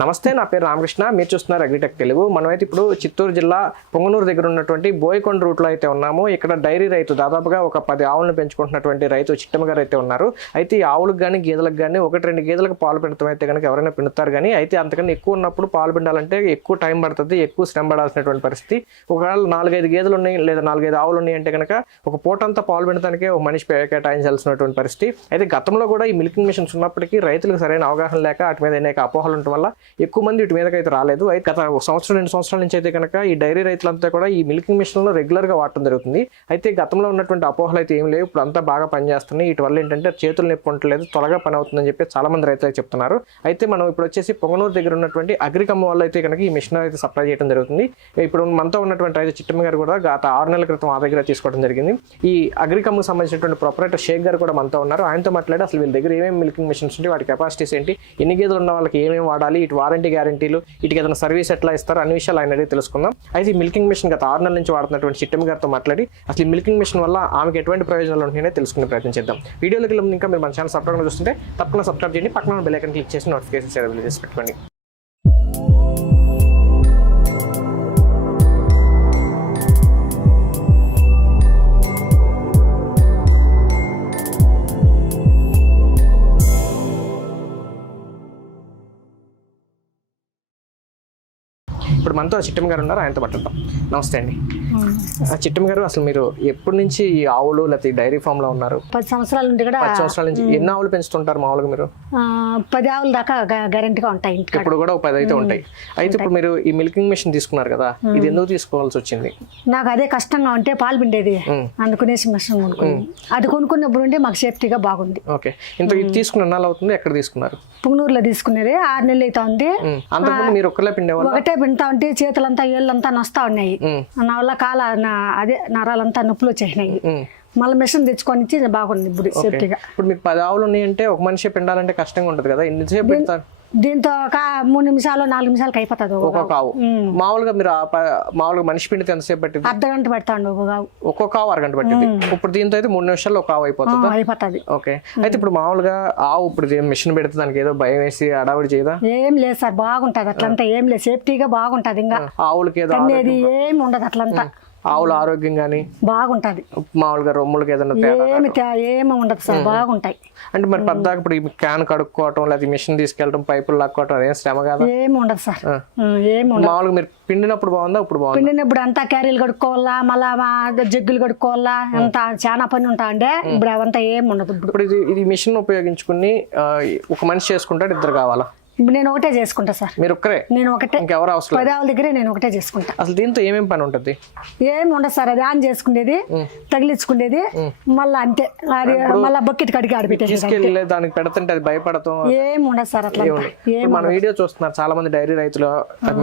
నమస్తే, నా పేరు రామకృష్ణ. మీరు చూస్తున్నారు అగ్రిటెక్ తెలుగు. మనమైతే ఇప్పుడు చిత్తూరు జిల్లా పొంగనూరు దగ్గర ఉన్నటువంటి బోయకొండ రూట్లో అయితే ఉన్నాము. ఇక్కడ డైరీ రైతు దాదాపుగా ఒక 10 ఆవులను పెంచుకుంటున్నటువంటి రైతు చిట్టమ్మ గారు అయితే ఉన్నారు. అయితే ఈ ఆవులకు కానీ గేదెలకు కానీ 1-2 గేదెలకు పాలు పిండటం అయితే కనుక ఎవరైనా పిండుతారు, కానీ అయితే అంతకన్నా ఎక్కువ ఉన్నప్పుడు పాలు పిండాలంటే ఎక్కువ టైం పడుతుంది, ఎక్కువ శ్రమ పడాల్సినటువంటి పరిస్థితి. ఒకవేళ 4-5 గేదెలు ఉన్నాయి లేదా 4-5 ఆవులు ఉన్నాయి అంటే కనుక ఒక పూటంతా పాలు పిండటానికే ఒక మనిషి కేటాయించాల్సినటువంటి పరిస్థితి. అయితే గతంలో కూడా ఈ మిల్కింగ్ మిషన్స్ ఉన్నప్పటికీ రైతులకు సరైన అవగాహన లేక వాటి మీద అనేక అపోహలు ఉండటం వల్ల ఎక్కువ మంది వీటి మీదకి అయితే రాలేదు. అయితే గత 1-2 సంవత్సరాల నుంచి అయితే కనుక ఈ డైరీ రైతులంతా కూడా ఈ మిల్కింగ్ మిషన్లో రెగ్యులర్గా వాడటం జరుగుతుంది. అయితే గతంలో ఉన్నటువంటి అపోహలు అయితే ఏం లేవు, ఇప్పుడు అంతా బాగా పనిచేస్తున్నాయి. వీటి వల్ల ఏంటంటే చేతులు నొప్పి ఉండలేదు, త్వరగా పని అవుతుందని చెప్పి చాలా మంది రైతులు చెప్తున్నారు. అయితే మనం ఇప్పుడు వచ్చేసి పొంగనూరు దగ్గర ఉన్నటువంటి అగ్రికమ్మ వాళ్ళు అయితే కనుక ఈ మిషన్ అయితే సప్లై చేయడం జరుగుతుంది. ఇప్పుడు మనతో ఉన్నటువంటి రైతు చిట్టమ్మ గారు కూడా గత 6 నెలల క్రితం ఆ దగ్గర తీసుకోవడం జరిగింది. ఈ అగ్రికమ్కు సంబంధించినటువంటి ప్రొపరేటర్ షేక్ గారు కూడా మనతో ఉన్నారు. ఆయనతో మాట్లాడి అసలు వీళ్ళ దగ్గర ఏమేమి మిల్కింగ్ మిషన్స్ ఉంటాయి, వాటి కెపాసిటీస్ ఏంటి, ఎన్ని గేదెలు ఉన్న వాళ్ళకి ఏమేమి వాడాలి, ఇటు వారంటీ గ్యారంటీలు, వీటికి ఏదైనా సర్వీస్ ఎట్లా ఇస్తారు అన్ని విషయాలు ఆయన అడిగి తెలుసుకుందాం. అయితే ఈ మిల్కింగ్ మిషన్ గత 6 నెలల నుంచి వాడుతున్నటువంటి చిట్టమ్మ గారితో మాట్లాడి అసలు ఈ మిల్కింగ్ మిషన్ వల్ల ఆమెకు ఎటువంటి ప్రయోజనాలు ఉంటాయో తెలుసుకునే ప్రయత్నం చేద్దాం. వీడియోలోకి వెళ్ళి ఇంకా మీరు మన ఛానల్ సబ్స్క్రైబ్ చూస్తుంటే తప్పకుండా సబ్స్క్రైబ్ చేయండి, పక్కన బెల్ ఐకాన్ క్లిక్ చేసి నోటిఫికేషన్స్ అవైలబుల్ చేసి పెట్టుకోండి. ఇప్పుడు మనతో చిట్టమ్మ గారు ఉన్నారు, ఆయనతో మాట్లాడతాం. నమస్తే అండి. చిట్టమ్మ గారు, అసలు మీరు ఎప్పటి నుంచి ఈ ఆవులు లేకపోతే డైరీ ఫామ్ లో ఉన్నారు? 10 సంవత్సరాల నుండి కూడా. 10 సంవత్సరాల నుంచి. ఎన్ని ఆవులు పెంచుతుంటారు మామూలుగా మీరు? 10 ఆవుల దాకా గ్యారెంటీగా ఉంటాయి. ఇప్పుడు కూడా 10 అయితే ఉంటాయి. అయితే ఇప్పుడు మీరు ఈ మిల్కింగ్ మిషన్ తీసుకున్నారు కదా, ఇది ఎందుకు తీసుకోవాల్సి వచ్చింది? నాకు అదే కష్టంగా ఉంటే పాలు పిండేది, అందుకునేసి మిషన్ కొనుక్కున్నాను. అది కొనుక్కున్నప్పుడు ఉంటే మాకు సేఫ్టీగా బాగుంది. ఓకే. ఇంత ఇది తీసుకున్న ఎన్నాళ్ళు అవుతుంది? ఎక్కడ తీసుకున్నారు? పుంగనూరులో తీసుకునేది 6 నెలలు అయితే ఉంది. అంతకుముందు మీరు ఒక్కలే పిండేవాళ్ళు? ఒకటే పిండుతా ఉంటే చేతులంతా ఏళ్ళంతా నొస్తా ఉన్నాయి. నా వల్ల అదే నరాలంతా నొప్పులు వచ్చేసినాయి. మళ్ళీ మిషన్ తెచ్చుకొని ఇచ్చి బాగుంది ఇప్పుడు సేఫ్టీగా. ఇప్పుడు మీకు 10 ఆవులు ఉన్నాయంటే ఒక మనిషి పిండాలంటే కష్టంగా ఉంటుంది కదా, ఎన్నిసేపు పెడతారు? దీంతో ఒక 3 నిమిషాలు 4 నిమిషాలకు అయిపోతుంది ఒక్కొక్క ఆవు. మామూలుగా మీరు మామూలుగా మనిషి పిండితే ఎంతసేపు పట్టింది? అర్ధగంట పెడతాండి ఒక్కొక్క ఆవు అరగంట పట్టింది. ఇప్పుడు దీంతో అయితే 3 నిమిషాల్లో ఒక ఆవు అయిపోతుంది. ఓకే. అయితే ఇప్పుడు మామూలుగా ఆవు ఇప్పుడు మిషన్ పెడితే దానికి ఏదో భయం వేసి అడావిడి చేయదా? ఏం లేదు సార్, బాగుంటది అట్లంతా. ఏం లేదు, సేఫ్టీగా బాగుంటది. ఇంకా ఆవులకి ఏదో ఏమి ఉండదు అట్లంతా. ఆవుల ఆరోగ్యం గానీ బాగుంటది. మామూలుగా రొమ్ములకి ఏదైనా ఏమి ఉండదు సార్, బాగుంటాయి. అంటే మరి పద్దాక ఇప్పుడు ఈ క్యాన్ కడుక్కోవటం లేదా మిషన్ తీసుకెళ్ళడం పైపులు లాక్కోవటం అదేం శ్రమ కదా? ఏమి ఉండదు సార్, ఏమి ఉండదు. మామూలుగా మీరు పిండినప్పుడు బాగుందా? ఇప్పుడు బాగుంది? పిండినప్పుడు అంతా క్యారీలు కడుక్కోవాలా, మళ్ళా జగ్గులు కడుక్కోవాలా, అంత చాలా పని ఉంటా అంటే ఇప్పుడు అవంతా ఏమి ఉండదు. ఇప్పుడు ఇది మిషన్ ఉపయోగించుకుని ఒక మనిషి చేసుకుంటాడు, ఇద్దరు కావాలా? నేను ఒకటే చేసుకుంటా సార్. మీరు ఒక్కరే? నేను ఒకటే. ఇంకెవరు అవసరం? 10 ఆవుల దగ్గరే నేను ఒకటే చేసుకుంటా. అసలు దీంతో ఏమేమి పని ఉంటుంది? ఏమి ఉండదు సార్, అది ఆన్ చేసుకునేది, తగిలించుకునేది, మళ్ళీ అంతే. అది మళ్ళీ బకెట్ కడిగి ఆడిపెట్టేది. దానికి పెడుతుంటే అది భయపడతాం. ఏమి ఉండదు సార్ అట్లా. మన వీడియో చూస్తున్నారు చాలా మంది డైరీ రైతులు,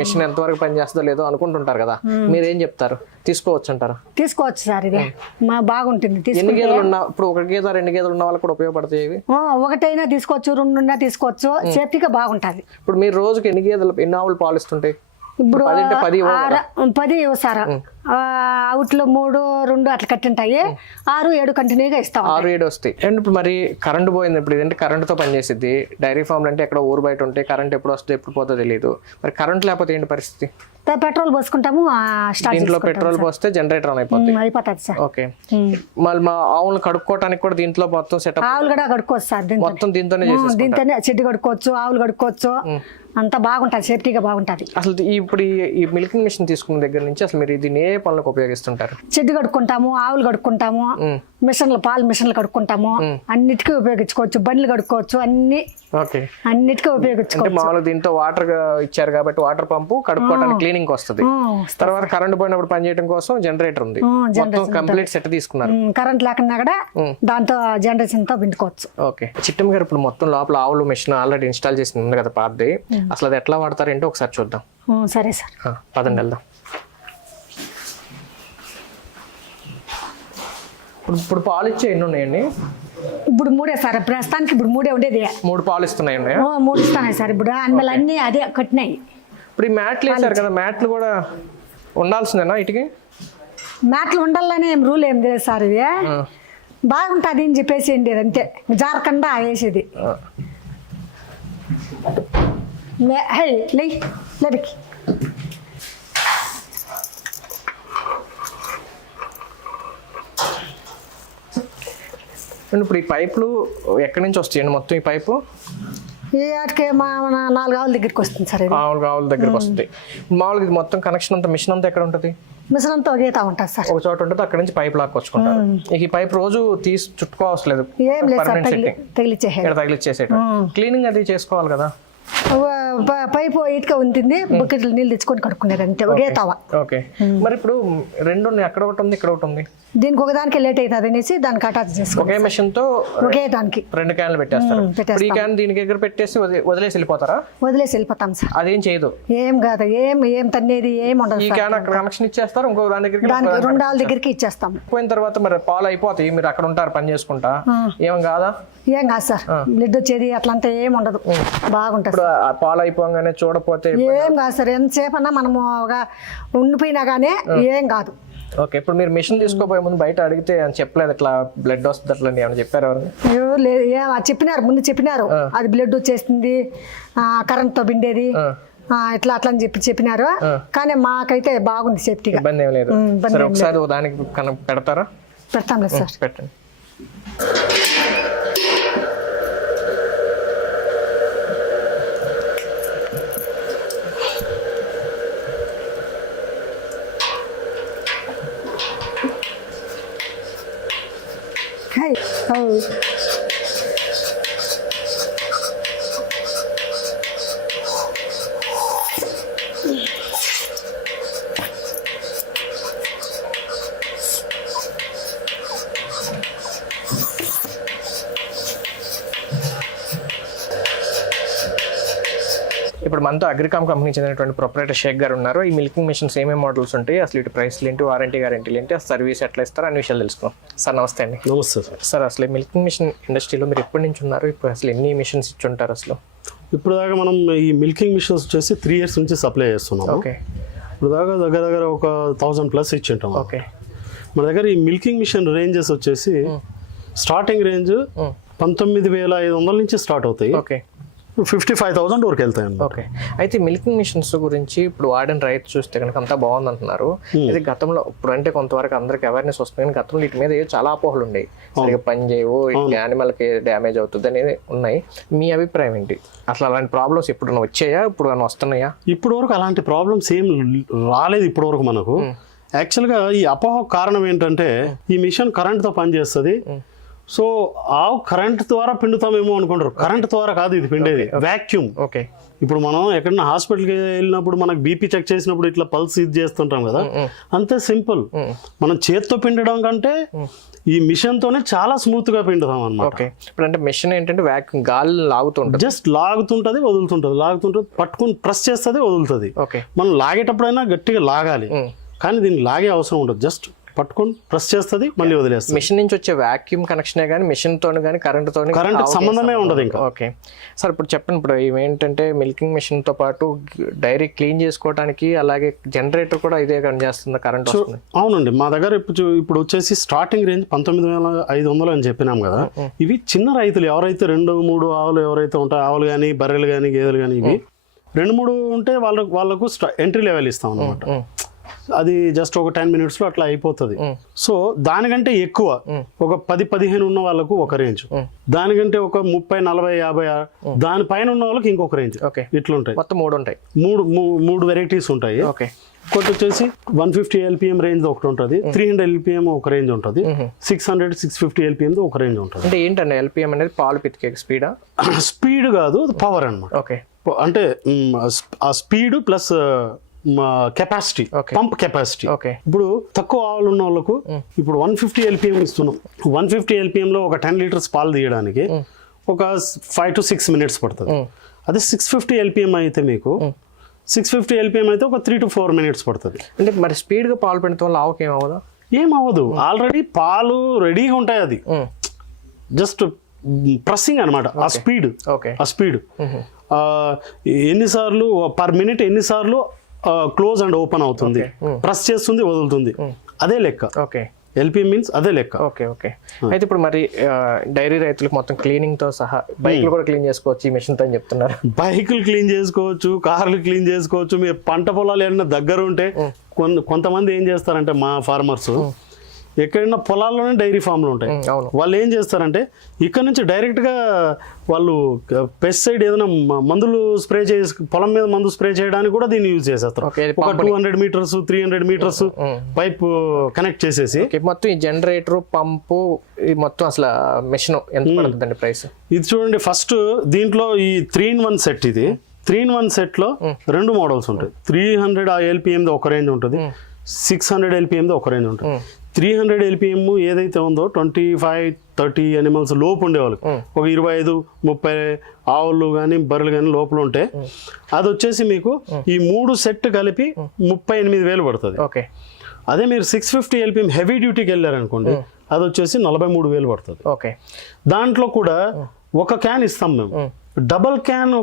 మిషన్ ఎంతవరకు పని చేస్తుందో లేదో అనుకుంటుంటారు కదా, మీరేం చెప్తారు? తీసుకోవచ్చు అంటారా? తీసుకోవచ్చు సార్, ఇది బాగుంటుంది. ఎన్ని గేదెలు ఉన్నా, ఇప్పుడు 1 గేదె 2 గేదెలు ఉన్న వాళ్ళకి కూడా ఉపయోగపడతాయి ఇవి? ఒకటైనా తీసుకోవచ్చు, 2 ఉన్నా తీసుకోవచ్చు, సేఫ్టీగా బాగుంటది. ఇప్పుడు మీరు రోజుకి ఎన్ని ఆవులు పాలిస్తుంటాయి? ఇప్పుడు 10 సార్. అవుట్లో 3, 2 అట్లా కట్టింటాయి. 6, 7 కంటిన్యూగా ఇస్తాం. 6, 7 వస్తాయి. అండ్ ఇప్పుడు మరి కరెంట్ పోయింది, ఇప్పుడు ఇదంటే కరెంట్తో పనిచేసిద్ది. డైరీ ఫామ్ అంటే ఎక్కడ ఊరు బయట ఉంటే కరెంట్ ఎప్పుడు వస్తుందో ఎప్పుడు పోతుందో తెలియదు. మరి కరెంట్ లేకపోతే ఏంటి పరిస్థితి? పెట్రోల్ పోసుకుంటాము. దీంట్లో పెట్రోల్ పోస్తే జనరేటర్ అయిపోతుంది సార్. ఓకే. మళ్ళీ మా ఆవులు కడుక్కోవడానికి కూడా దీంట్లో మొత్తం సెటప్? ఆవులు కూడా కడుక్కోవచ్చు సార్, మొత్తం దీంతోనే చెడ్డు కడుక్కోవచ్చు, ఆవులు కడుక్కోవచ్చు, అంతా బాగుంటది, సేఫ్టీగా బాగుంటది. అసలు ఇప్పుడు ఈ మిల్కింగ్ మిషన్ తీసుకున్న దగ్గర నుంచి అసలు మీరు దీన్ని ఏ పనులకు ఉపయోగిస్తుంటారు? చెడ్డు కడుక్కుంటాము, ఆవులు కడుక్కుంటాము, పాలు మిషన్లు కడుక్కుంటాము, అన్నిటికీ ఉపయోగించుకోవచ్చు. బండ్లు కడుక్కోవచ్చు, అన్నిటికీ ఉపయోగించుకోవచ్చు. మామూలుగా దీంతో వాటర్ ఇచ్చారు కాబట్టి వాటర్ పంపు కడుక్కోవడానికి క్లీనింగ్ వస్తుంది. తర్వాత కరెంట్ పోయినప్పుడు పనిచేయడం కోసం జనరేటర్ ఉంది, కంప్లీట్ సెట్ తీసుకున్నారు. కరెంట్ లేకుండా కూడా దాంతో జనరేషన్ తో పిండుకోవచ్చు. ఓకే. చిట్టమ్మ గారు, ఇప్పుడు మొత్తం లోపల ఆవులు మిషన్ ఆల్రెడీ ఇన్స్టాల్ చేసి ఉంది కదా పాతది, అసలు అది ఎట్లా వాడతారేంటో ఒకసారి చూద్దాం. సరే సార్, పదండి వెళ్దాం. ఇప్పుడు పాలు ఇచ్చే ఎన్ని ఉన్నాయండి? ఇప్పుడు 3 సార్, ప్రస్తుతానికి ఇప్పుడు 3 ఉండేది. 3 పాలు ఇస్తున్నాయండి? 3 ఇస్తున్నాయి సార్. ఇప్పుడు అందువల్ల అన్ని అదే కట్టినాయి. ఇప్పుడు ఈ మ్యాట్లు వేసారు కదా, మ్యాట్లు కూడా ఉండాల్సిందేనా? ఇటుకి మ్యాట్లు ఉండాలని ఏం రూల్ ఏం లేదు సార్. ఇది బాగుంటుంది అని చెప్పేసి అంతే, జారకుండా వేసేది. లేబికి ఇప్పుడు ఈ పైపులు ఎక్కడి నుంచి వస్తాయండి మొత్తం ఈ పైపు? ఈ ఆటకి మా 4 ఆవుల దగ్గరికి వస్తుంది సార్. ఇది ఆవుల దగ్గరికి వస్తుంది. మామూలుగా ఇది మొత్తం కనెక్షన్ అంతా మిషన్ అంతా ఎక్కడ ఉంటుంది? మిషన్ అంతా గీతా ఉంటుంది సార్. ఒక చోట ఉంటుంది, అక్కడ నుంచి పైప్ లాక్కొచ్చుకుంటారు. ఇక ఈ పైప్ రోజు తీసి చుట్టుకోవట్లేదు, ఏం లేదు సార్, తగిలిచ్చేసేట. క్లీనింగ్ అది చేసుకోవాలి కదా. పైపు ఇటుక ఉంటుంది, బకెట్లు నీళ్ళు తెచ్చుకొని కడుక్కునేది అంతే, గీతావా. ఓకే, మరి ఇప్పుడు రెండు ఉన్నాయి, అక్కడ ఒకటి ఉంది, ఇక్కడ ఒకటి ఉంది. దీనికి ఒకదానికి లేట్ అవుతుంది అనేసి దానికి అటాచ్ చేసుకో. ఒకే మెషిన్ తో ఒకే దానికి 2 క్యాన్లు పెట్టేస్తారు. ఈ క్యాన్ దీనికి దగ్గర పెట్టేసి వదిలేసి వెళ్ళిపోతారా? వదిలేసి వెళ్ళిపోతాం సార్. అదేం చేయదు? ఏం కాదు, ఏం తన్నేది ఏం ఉండదు. ఈ క్యాన్ అక్కడ కనెక్షన్ ఇచ్చేస్తారు, ఇంకో దాని దగ్గరికి 2 ఆవుల దగ్గరికి ఇచ్చేస్తాం. పోయిన తర్వాత మరి పాలు అయిపోతాయి, మీరు అక్కడ ఉంటారు పని చేసుకుంటా, ఏం కాదా? ఏం కాదు సార్, బ్లడ్ వచ్చేది అట్లంతా ఏం ఉండదు, బాగుంటుంది. ఇప్పుడు పాలు అయిపోగానే చూడపోతే ఏం కాదు సార్, ఎంతసేపు అన్నా మనము ఉండిపోయినా కానీ ఏం కాదు. ఓకే, ఇప్పుడు మీరు మిషన్ తీసుకోపోయే ముందు బయట అడిగితే అని చెప్పలేదు, ఇట్లా బ్లడ్ వస్తుంది అట్లా ఏమైనా చెప్పారు ఎవరు? లేదు, చెప్పినారు, ముందు చెప్పినారు అది బ్లడ్ వచ్చేస్తుంది, కరెంట్ తో పిండేది ఇట్లా అట్లా అని చెప్పినారు. కానీ మాకైతే బాగుంది, సేఫ్టీగా, ఇబ్బంది ఏం లేదు. సరే, ఒకసారి దానికి పెడతారా? పెడతాం లేదు సార్, పెట్టండి. ఇప్పుడు మనతో అగ్రికామ్ కంపెనీ చెందినటువంటి ప్రొపరేటర్ షేక్ గారు ఉన్నారు. ఈ మిల్కింగ్ మిషన్స్ ఏమేమి మోడల్స్ ఉంటాయి, అసలు ఇటు ప్రైస్లు ఏంటి, వారంటీ గ్యారంటీలు ఏంటి, సర్వీస్ ఎట్లా ఇస్తారు అన్ని విషయాలు తెలుసుకున్నాం. సార్ నమస్తే అండి. నమస్తే సార్, అసలు ఈ మిల్కింగ్ మిషన్ ఇండస్ట్రీలో మీరు ఎప్పటి నుంచి ఉన్నారు? ఇప్పుడు అసలు ఎన్ని మిషన్స్ ఇచ్చి ఉంటారు అసలు? ఇప్పుడు దాకా మనం ఈ మిల్కింగ్ మిషన్స్ వచ్చేసి 3 years నుంచి సప్లై చేస్తున్నాం. ఓకే, ఇప్పుడు దాకా దగ్గర ఒక 1000+ ఇచ్చి ఉంటాం. ఓకే, మన దగ్గర ఈ మిల్కింగ్ మిషన్ రేంజెస్ వచ్చేసి స్టార్టింగ్ రేంజ్ 19,500 నుంచి స్టార్ట్ అవుతాయి. ఓకే, 55,000 వరకు వెళ్తాయి. ఓకే, అయితే మిల్కింగ్ మిషన్స్ గురించి ఇప్పుడు వాడిన రైతు చూస్తే కనుక అంతా బాగుంది అంటున్నారు. అయితే గతంలో ఇప్పుడు అంటే కొంతవరకు అందరికి అవేర్నెస్ వస్తుంది, కానీ గతంలో వీటి మీద చాలా అపోహలు ఉన్నాయి, సరిగ్గా పని చేయవు, యానిమల్కి డ్యామేజ్ అవుతుంది అనేది ఉన్నాయి. మీ అభిప్రాయం ఏంటి? అసలు అలాంటి ప్రాబ్లమ్స్ ఎప్పుడైనా వచ్చాయా, ఇప్పుడు వస్తున్నాయా? ఇప్పటి వరకు అలాంటి ప్రాబ్లమ్స్ ఏం రాలేదు ఇప్పటి వరకు మనకు. యాక్చువల్గా ఈ అపోహ కారణం ఏంటంటే ఈ మిషన్ కరెంట్తో పనిచేస్తుంది, సో ఆవు కరెంట్ ద్వారా పిండుతామేమో అనుకుంటారు. కరెంట్ ద్వారా కాదు ఇది పిండేది, వ్యాక్యూమ్. ఓకే, ఇప్పుడు మనం ఎక్కడన్నా హాస్పిటల్కి వెళ్ళినప్పుడు మనకు బీపీ చెక్ చేసినప్పుడు ఇట్లా పల్స్ ఇది చేస్తుంటాం కదా, అంతే సింపుల్. మనం చేత్తో పిండడం కంటే ఈ మిషన్ తోనే చాలా స్మూత్ గా పిండుతాం అన్నమాట. ఓకే, ఇప్పుడు అంటే మిషన్ ఏంటంటే వ్యాక్యూమ్ గాలి లాగుతుంటుంది, జస్ట్ లాగుతుంటది వదులుతుంటది, లాగుతుంటది, పట్టుకుని ప్రెస్ చేస్తుంది వదులుతుంది. ఓకే, మనం లాగేటప్పుడైనా గట్టిగా లాగాలి, కానీ దీనికి లాగే అవసరం ఉండదు, జస్ట్ పట్టుకొని ప్రెస్ చేస్తుంది మళ్ళీ వదిలేస్తుంది. మిషన్ నుంచి వచ్చే వాక్యూమ్ కనెక్షనే కానీ మిషన్ తోని కానీ కరెంట్ సంబంధమే ఉండదు ఇంకా. ఓకే సార్, ఇప్పుడు చెప్పండి, ఇప్పుడు ఇవేంటంటే మిల్కింగ్ మిషన్ తో పాటు డైరీ క్లీన్ చేసుకోవడానికి అలాగే జనరేటర్ కూడా ఇదే పనిచేస్తుంది, కరెంట్ వస్తుంది? అవునండి, మా దగ్గర ఇప్పుడు వచ్చేసి స్టార్టింగ్ రేంజ్ 19,500 అని చెప్పినాం కదా. ఇవి చిన్న రైతులు ఎవరైతే 2-3 ఆవులు ఎవరైతే ఉంటాయో, ఆవులు కానీ బర్రెలు కానీ గేదెలు కానీ, ఇవి 2-3 ఉంటే వాళ్ళకు ఎంట్రీ లెవెల్ ఇస్తాం అన్నమాట. అది జస్ట్ ఒక 10 minutes లో అట్లా అయిపోతుంది. సో దానికంటే ఎక్కువ ఒక 10-15 ఉన్న వాళ్ళకు ఒక రేంజ్, దానికంటే ఒక 30-40-50 దానిపైన ఉన్న వాళ్ళకి ఇంకొక రేంజ్, ఇట్లుంటాయి. మొత్తం 3 ఉంటాయి, మూడు వెరైటీస్ ఉంటాయి. ఓకే, ఒకటి వచ్చేసి 150 LPM రేంజ్ ఒకటి ఉంటుంది, 300 LPM ఒక రేంజ్ ఉంటుంది, 600-650 LPM ఒక రేంజ్ ఉంటుంది. అంటే ఏంటంటే LPM అనేది పాలు పితికే స్పీడా? స్పీడ్ కాదు, పవర్ అన్నమాట. ఓకే, అంటే ఆ speed plus capacity, pump capacity. ఇప్పుడు తక్కువ ఆవులు ఉన్న వాళ్ళకు ఇప్పుడు 150 LPM ఇస్తున్నాం. 150 LPM లో ఒక 10 liters పాలు తీయడానికి ఒక 5 to 6 minutes పడుతుంది. అదే 650 LPM అయితే మీకు 650 LPM అయితే ఒక 3 to 4 minutes పడుతుంది. అంటే మరి స్పీడ్ గా పాలు పెడతాం వల్ల ఆవుకి ఏమవుదా? ఏమవ్వదు, ఆల్రెడీ పాలు రెడీగా ఉంటాయి, అది జస్ట్ ప్రెస్సింగ్ అనమాట. ఆ స్పీడ్ ఎన్నిసార్లు పర్ మినిట్ ఎన్నిసార్లు క్లోజ్ అండ్ ఓపెన్ అవుతుంది, ప్రెస్ చేస్తుంది వదులుతుంది, అదే లెక్క. ఎల్పిఎం మీన్స్ అదే లెక్క. Okay okay. అయితే ఇప్పుడు మరి డైరీ రైతులకు మొత్తం క్లీనింగ్ తో సహా బైక్లు కూడా క్లీన్ చేసుకోవచ్చు ఈ మిషన్ తో అని చెప్తున్నారు. బైకులు క్లీన్ చేసుకోవచ్చు, కార్లు క్లీన్ చేసుకోవచ్చు. మీరు పంట పొలాలు ఏమన్నా దగ్గర ఉంటే కొంతమంది ఏం చేస్తారంటే మా ఫార్మర్స్ ఎక్కడైనా పొలాల్లోనే డైరీ ఫామ్లు ఉంటాయి. వాళ్ళు ఏం చేస్తారంటే ఇక్కడ నుంచి డైరెక్ట్గా వాళ్ళు పెస్టిసైడ్ ఏదైనా మందులు స్ప్రే చేసి పొలం మీద మందు స్ప్రే చేయడానికి కూడా దీన్ని యూజ్ చేసేస్తారు. ఒక 200 మీటర్స్ 300 మీటర్స్ పైప్ కనెక్ట్ చేసేసి మొత్తం ఈ జనరేటర్ పంపు మొత్తం అసలు మిషన్ ఎంత పడుతుందండి ప్రైస్? ఇది చూడండి, ఫస్ట్ దీంట్లో ఈ 3-in-1 సెట్. ఇది 3-in-1 సెట్లో 2 మోడల్స్ ఉంటాయి. 300 LPM ఒక రేంజ్ ఉంటుంది, 600 LPM ఒక రేంజ్ ఉంటుంది. 300 LPM ఏదైతే ఉందో 25-30 అనిమల్స్ లోపు ఉండేవాళ్ళు, ఒక 25-30 ఆవులు కానీ బర్రెలు కానీ లోపల ఉంటే అది వచ్చేసి మీకు ఈ 3 సెట్ కలిపి 38,000 పడుతుంది. ఓకే. అదే మీరు 650 LPM హెవీ డ్యూటీకి వెళ్ళారనుకోండి అది వచ్చేసి 43,000 పడుతుంది. ఓకే. దాంట్లో కూడా ఒక క్యాన్ ఇస్తాం మేము. డబల్ క్యాన్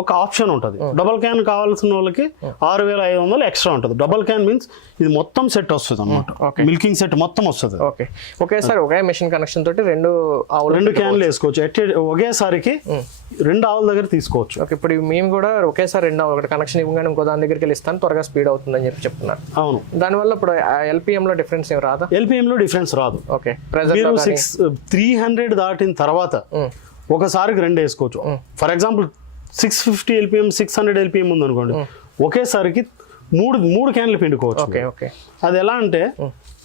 ఒక ఆప్షన్ ఉంటుంది. డబల్ క్యాన్ కావాల్సిన వాళ్ళకి 6,500 ఎక్స్ట్రా ఉంటుంది. డబల్ క్యాన్ మీన్స్ ఇది మొత్తం సెట్ వస్తుంది అన్నమాట, మిల్కింగ్ సెట్ మొత్తం వస్తుంది. ఓకే. ఒకేసారి ఒకే మెషిన్ కనెక్షన్ తోటి 2 క్యాన్లు వేసుకోవచ్చు. ఒకేసారికి 2 ఆవుల దగ్గర తీసుకోవచ్చు. ఓకే. ఇప్పుడు మేము కూడా ఒకేసారి 2 ఆవులు కనెక్షన్ ఇవ్వగానే ఇంకో దాని దగ్గరికి వెళ్ళిస్తాను, త్వరగా స్పీడ్ అవుతుందని చెప్తున్నారు. అవును. దానివల్ల ఇప్పుడు LPM లో డిఫరెన్స్ ఏం రాదా? LPM లో డిఫరెన్స్ రాదు. ఓకే. మీరు 300 దాటిన తర్వాత ఒకసారికి 2 వేసుకోవచ్చు. ఫర్ ఎగ్జాంపుల్ 650 LPM 600 LPM ఉంది అనుకోండి, ఒకేసారికి 3 క్యాన్లు పిండుకోవచ్చు. Okay okay. అది ఎలా అంటే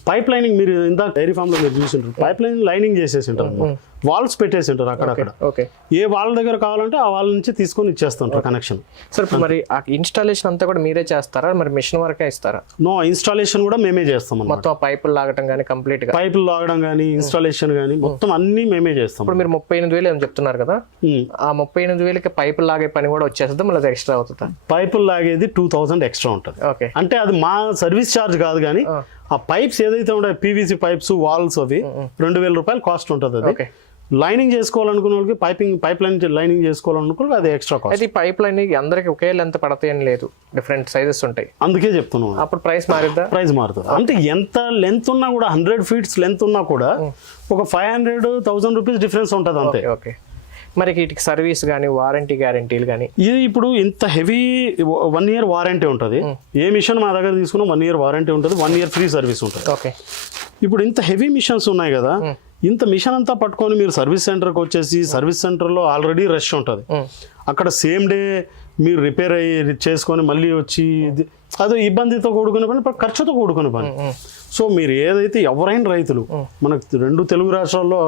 పైప్ లైనింగ్, మీరు ఇంత డైరీ ఫామ్ లో మీరు చూసింటారు, పైప్ లైన్ లైనింగ్ చేసేసి ఉంటారు, వాల్స్ పెట్టేసి ఉంటారు అక్కడక్కడ. ఓకే. ఏ వాళ్ళ దగ్గర కావాలంటే ఆ వాళ్ళ నుంచి తీసుకొని ఇచ్చేస్తుంటారు కనెక్షన్. సార్ మరి ఆ ఇన్స్టాలేషన్ అంతా కూడా మీరే చేస్తారా, మరి మిషన్ వరకే ఇస్తారా? నో, ఇన్స్టాలేషన్ కూడా మేమే చేస్తాం. మొత్తం పైపులు లాగడం కానీ కంప్లీట్ గా పైపులు లాగడం కానీ ఇన్స్టాలేషన్ కానీ మొత్తం అన్ని మేమే చేస్తాం. ఇప్పుడు మీరు 38,000 ఏమో చెప్తున్నారు కదా, ఆ 38,000కి పైపులు లాగే పని కూడా వచ్చేస్తుంది, మళ్ళీ ఎక్స్ట్రా అవుతుందా? పైపులు లాగేది 2,000 ఎక్స్ట్రా ఉంటుంది. ఓకే. అంటే అది మా సర్వీస్ ఛార్జ్ కాదు, కానీ ఆ పైప్స్ ఏదైతే ఉంటాయో PVC పైప్స్ వాల్స్ అవి 2,000 రూపాయలు కాస్ట్ ఉంటుంది. అది లైనింగ్ చేసుకోవాలనుకున్న వాళ్ళకి పైప్ లైన్ లైనింగ్ చేసుకోవాలనుకున్న అది ఎక్స్ట్రా కాస్ట్. అయితే ఈ పైప్ లైన్ అందరికి ఒకే లెంత్ పడతాయని లేదు, డిఫరెంట్ సైజెస్ ఉంటాయి. అందుకే చెప్తున్నాను. అప్పుడు ప్రైస్ మారిద్దా? ప్రైస్ మారుతుంది. అంటే ఎంత లెంత్ ఉన్నా కూడా 100 feet లెంత్ ఉన్నా కూడా ఒక 500-1,000 రూపీస్ డిఫరెన్స్ ఉంటుంది అంతే. ఓకే. మరి వీటికి సర్వీస్ కానీ వారంటీ గ్యారంటీలు కానీ? ఇది ఇప్పుడు ఇంత హెవీ 1 year వారంటీ ఉంటుంది. ఏ మిషన్ మా దగ్గర తీసుకున్నా 1 year వారంటీ ఉంటుంది, 1 year ఫ్రీ సర్వీస్ ఉంటుంది. ఓకే. ఇప్పుడు ఇంత హెవీ మిషన్స్ ఉన్నాయి కదా, ఇంత మిషన్ అంతా పట్టుకొని మీరు సర్వీస్ సెంటర్కి వచ్చేసి సర్వీస్ సెంటర్లో ఆల్రెడీ రష్ ఉంటుంది. అక్కడ సేమ్ డే మీరు రిపేర్ అయ్యి చేసుకొని మళ్ళీ వచ్చి అదో ఇబ్బందితో కూడుకునే పని, ఖర్చుతో కూడుకునే పని. సో మీరు ఏదైతే ఎవరైనా రైతులు మనకు 2 తెలుగు రాష్ట్రాల్లో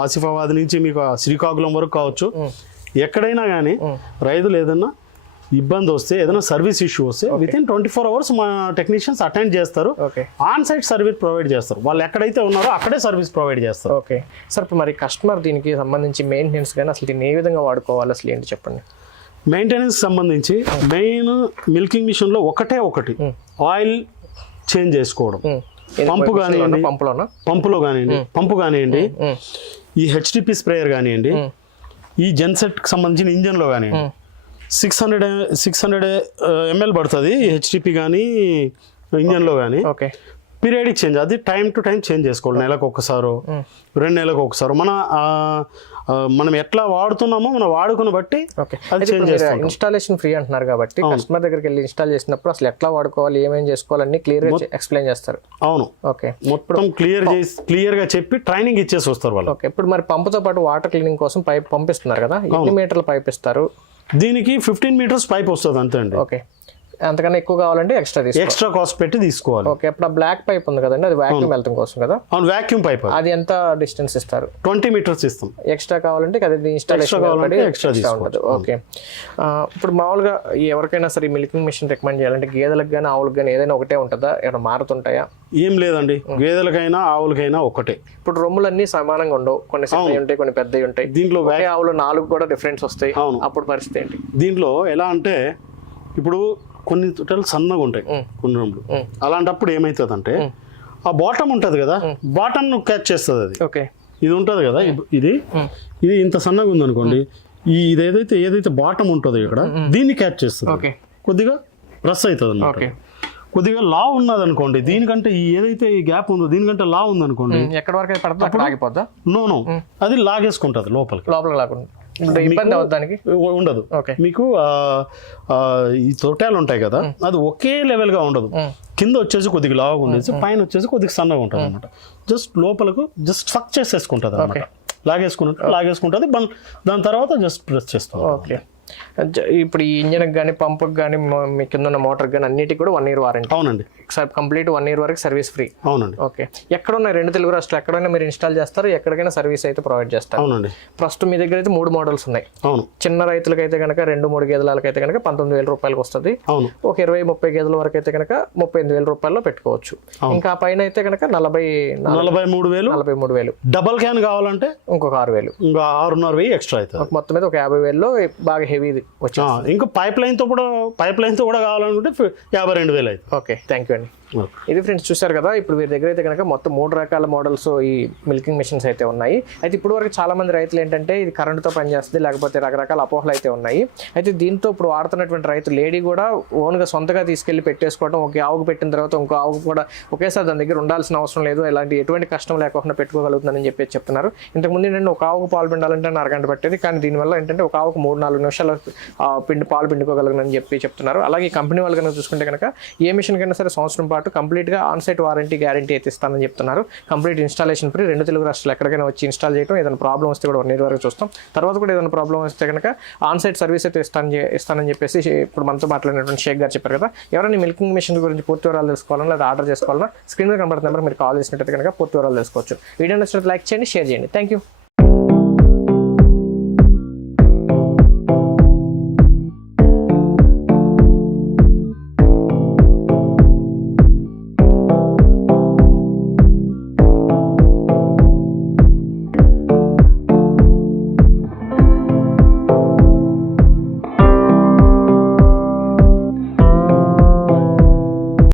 ఆసిఫాబాద్ నుంచి మీకు శ్రీకాకుళం వరకు కావచ్చు, ఎక్కడైనా కానీ రైతులు ఏదైనా ఇబ్బంది వస్తే, ఏదైనా సర్వీస్ ఇష్యూ వస్తే వితిన్ 24 hours మా టెక్నీషియన్స్ అటెండ్ చేస్తారు. ఆన్ సైట్ సర్వీస్ ప్రొవైడ్ చేస్తారు. వాళ్ళు ఎక్కడైతే ఉన్నారో అక్కడే సర్వీస్ ప్రొవైడ్ చేస్తారు. Okay sir. మరి కస్టమర్ దీనికి సంబంధించి మెయింటెనెన్స్ కానీ అసలు దీన్ని ఏ విధంగా వాడుకోవాలి అసలు ఏంటి చెప్పండి? మెయింటెనెన్స్ సంబంధించి మెయిన్ మిల్కింగ్ మిషన్ లో ఒకటి ఆయిల్ చేంజ్ చేసుకోవడం. పంపు కానివ్వండి, పంపు కానివ్వండి, ఈ HTP స్ప్రేయర్ కానివ్వండి, ఈ జెన్సెట్ కి సంబంధించిన ఇంజన్ లో కానివ్వండి 600 ml పడుతుంది HTP కానీ ఇంజన్లో కానీ. ఓకే. పీరియడిక్ చేంజ్, అది టైం టు టైం చేంజ్ చేసుకోవాలి. నెలకు ఒకసారో 2 నెలలకు ఒకసారో మనం ఎట్లా వాడుతున్నామో మనం వాడుకుని బట్టి అది చేంజ్ చేస్తాం. ఇన్స్టాలేషన్ ఫ్రీ అంటున్నారు కాబట్టి కస్టమర్ దగ్గరికి వెళ్ళి ఇన్స్టాల్ చేసినప్పుడు అసలు ఎట్లా వాడుకోవాలి, ఏమేం చేసుకోవాలని క్లియర్ గా ఎక్స్ప్లెయిన్ చేస్తారు. అవును. ఓకే. మొత్తం క్లియర్ గా చెప్పి ట్రైనింగ్ ఇచ్చేసి వస్తారు వాళ్ళు. ఓకే. ఇప్పుడు మరి పంపుతో పాటు వాటర్ క్లీనింగ్ కోసం పైప్ పంపిస్తున్నారు కదా, ఎన్ని మీటర్ల పైప్ ఇస్తారు? దీనికి 15 meters పైప్ వస్తుంది అంతే అండి. ఓకే. అంతకన్నా ఎక్కువ కావాలంటే ఎక్స్ట్రా కాస్ట్ పెట్టి తీసుకోవాలి. ఓకే. ఇప్పుడు ఆ బ్లాక్ పైప్ ఉంది కదండి, అది వాక్యూమ్ వెళ్తాం కోసం కదా? అవును, వాక్యూమ్ పైప్. అది ఎంత డిస్టెన్స్ ఇస్తారు? 20 meters ఇస్తాం. ఎక్స్ట్రా కావాలంటే అది ఇన్స్టాలేషన్ ఉంటుంది. ఓకే. ఇప్పుడు మామూలుగా ఎవరికైనా సరే మిల్కింగ్ మిషన్ రికమెండ్ చేయాలంటే గేదెలకు కానీ ఆవులకు కానీ ఏదైనా ఒకటే ఉంటుందా, ఏమైనా మారుతుంటాయా? ఏం లేదండి, గేదెలకైనా ఆవులకైనా ఒకటే. ఇప్పుడు రొమ్ములన్నీ సమానంగా ఉండవు, కొన్ని చిన్నవి ఉంటాయి, కొన్ని పెద్దవి ఉంటాయి. దీంట్లో ఆవులు 4 కూడా డిఫరెన్స్ వస్తాయి. అప్పుడు పరిస్థితి ఏంటి? దీంట్లో ఎలా అంటే ఇప్పుడు కొన్ని తొట్టెలు సన్నగా ఉంటాయి, కొన్ని రొమ్ములు. అలాంటప్పుడు ఏమవుతుంది అంటే ఆ బాటమ్ ఉంటుంది కదా, బాటమ్ ను క్యాచ్ చేస్తుంది అది. ఓకే. ఇది ఉంటుంది కదా, ఇది ఇంత సన్నగా ఉంది అనుకోండి, ఇది ఏదైతే బాటమ్ ఉంటుందో ఇక్కడ దీన్ని క్యాచ్ చేస్తుంది, కొద్దిగా ప్రెస్ అవుతుంది అన్నమాట. కొద్దిగా లా ఉన్నది అనుకోండి, దీనికంటే ఏదైతే ఈ గ్యాప్ ఉందో దీనికంటే లా ఉంది అనుకోండి, ఎక్కడ వరకు అయితే పడుతుందో అక్కడ ఆగిపోద్దా? నో అది లాగేసుకుంటది లోపలికి లాకుండా ఇబ్బంది అవుతానికి ఉండదు. ఓకే. మీకు ఈ తొట్టాలు ఉంటాయి కదా, అది ఒకే లెవెల్ గా ఉండదు. కింద వచ్చేసి కొద్దిగా లావుగా ఉండేసి పైన వచ్చేసి కొద్దిగా సన్నగా ఉంటుంది అనమాట. జస్ట్ లోపలకు జస్ట్ ఫక్ చేసేసుకుంటది అనమాట. లాగేసుకుంటది. దాని తర్వాత జస్ట్ ప్రెస్ చేస్తాం. ఓకే. ఇప్పుడు ఈ ఇంజన్కి కానీ పంపుకి కానీ మీ కింద ఉన్న మోటార్కి కానీ అన్నిటికి కూడా 1 year వారంటీ. అవునండి. కంప్లీట్ 1 year వరకు సర్వీస్ ఫ్రీ. అవునండి. ఓకే. ఎక్కడ ఉన్నాయి 2 తెలుగు రాష్ట్రాలు ఎక్కడైనా మీరు ఇన్స్టాల్ చేస్తారు, ఎక్కడికైనా సర్వీస్ అయితే ప్రొవైడ్ చేస్తారు. అవునండి. ప్రస్తుతం మీ దగ్గర అయితే 3 మోడల్స్ ఉన్నాయి. అవును. చిన్న రైతులకైతే కనుక 2-3 గేదెలకి అయితే కనుక 19,000 రూపాయలకు వస్తుంది. అవును. ఒక 20-30 గేదెల వరకు అయితే కనుక 38,000 రూపాయల్లో పెట్టుకోవచ్చు. ఇంకా పైన అయితే కనుక 43,000. డబల్ క్యాన్ కావాలంటే ఇంకొక 6,000. ఇంకా 6,500 ఎక్స్ట్రా అవుతుంది. మొత్తం మీద ఒక 50,000లో బాగా హెవీది వచ్చి ఇంకా పైప్ లైన్ తో కూడా కావాలనుకుంటే 52,000 అవుతుంది. ఓకే. థ్యాంక్ యూ అండి. ఇది ఫ్రెండ్స్ చూసారు కదా, ఇప్పుడు వీరి దగ్గర అయితే కనుక మొత్తం 3 రకాల మోడల్స్ ఈ మిల్కింగ్ మెషిన్స్ అయితే ఉన్నాయి. అయితే ఇప్పుడు వరకు చాలా మంది రైతులు ఏంటంటే ఇది కరెంటుతో పనిచేస్తుంది, లేకపోతే రకరకాల అపోహలు అయితే ఉన్నాయి. అయితే దీంతో ఇప్పుడు వాడుతున్నటువంటి రైతు లేడీ కూడా ఓన్గా సొంతగా తీసుకెళ్లి పెట్టేసుకోవడం, ఒక ఆవుకు పెట్టిన తర్వాత ఇంకో ఆవుకు కూడా ఒకేసారి దాని దగ్గర ఉండాల్సిన అవసరం లేదు, ఎలాంటి ఎటువంటి కష్టం లేకుండా పెట్టుకోగలుగుతుందని చెప్పి చెప్తున్నారు. ఇంతకుముందు ఏంటంటే ఒక ఆవుకు పాలు పిండాలంటే 1 గంట పట్టేది, కానీ దీనివల్ల ఏంటంటే ఒక ఆవుకు 3-4 నిమిషాలు పాలు పిండుకోగలగనని చెప్పి చెప్తున్నారు. అలాగే ఈ కంపెనీ వాళ్ళు కనుక చూసుకుంటే కనుక ఏ మిషన్ కైనా సరే సంవత్సరం పాటు కంప్లీట్గా ఆన్సైట్ వారంటీ గ్యారంటీ అయితే ఇస్తానని చెప్తున్నారు. Complete installation free. 2 తెలుగు రాష్ట్రాలు ఎక్కడికైనా వచ్చి ఇన్స్టాల్ చేయడం, ఏదైనా ప్రాబ్లం వస్తే కూడా 1 year వరకు చూస్తాం. తర్వాత కూడా ఏదైనా ప్రాబ్లం వస్తే కనుక ఆన్సైట్ సర్వీస్ అయితే ఇస్తానని చెప్పేసి ఇప్పుడు మనతో మాట్లాడినటువంటి షేక్ గారు చెప్పారు కదా. ఎవరైనా మిల్కింగ్ మిషన్ గురించి పూర్తి వివరాలు తెలుసుకోవాలన్నా లేదా ఆర్డర్ చేసుకోవాలన్నా స్క్రీన్ మీద కనబడుతున్న నెంబర్ మీరు కాల్ చేసినట్టయితే కనుక పూర్తి వివరాలు తెలుసుకోవచ్చు. వీడియో నచ్చినట్టు లైక్ చేయండి, షేర్ చేయండి. Thank you.